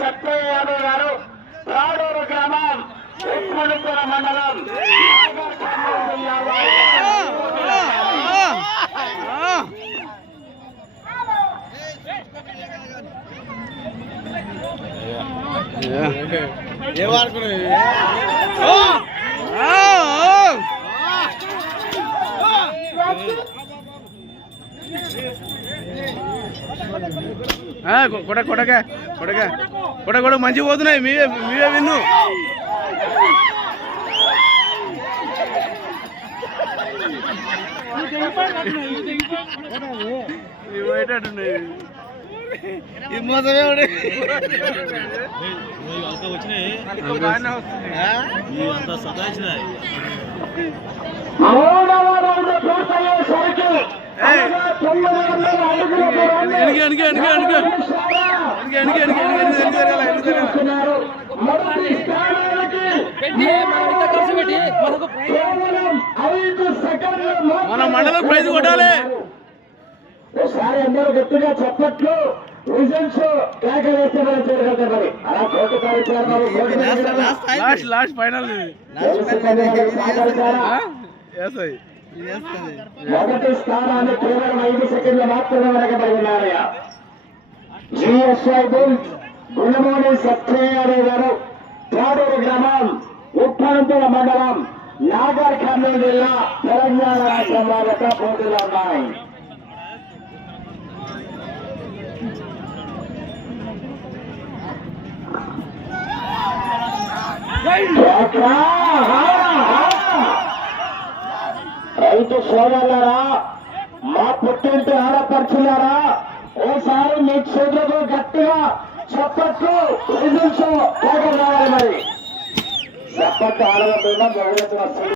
సత్యయ్య యాదవ్ గారు తాడూరు గ్రామం ఉప్పలపుర మండలం కొడక మంచిగా పోతున్నాయి. మీవే విన్ను పోయేటట్టున్నాయి. ఈ మోసమే వచ్చినాయి అంతా సతాయించినాయి. మన మండలం ప్రైజ్ కొట్టాలి. ఒకసారి అందరూ గట్టిగా చెప్పట్లు రిజల్ట్స్ కేకలేస్తే మనం చేయగలుగుతాం. మరి అలా లాస్ట్ ఫైనల్ మొదటి స్థానాన్ని కేవలం 5 సెకండ్ల మాత్రమే వెనకబడినారయ్యా. జిఎస్ఐ బుల్స్ గుండమూడి సత్యయ్య గారు తాడూరు గ్రామం ఉప్పలపుర మండలం నాగర్ కర్నూలు జిల్లా తెలంగాణ రాష్ట్రం వద్ద పోటీలో ఉన్నాయి. రైతు సోదరులారా, మా పుట్టింటి ఆడపడుచులారా, ఓసారి మీ చేతులకు గట్టిగా చప్పట్లు రిజల్ట్స్ రావాలి. మరి చప్పట్లు ఆడవద్దు.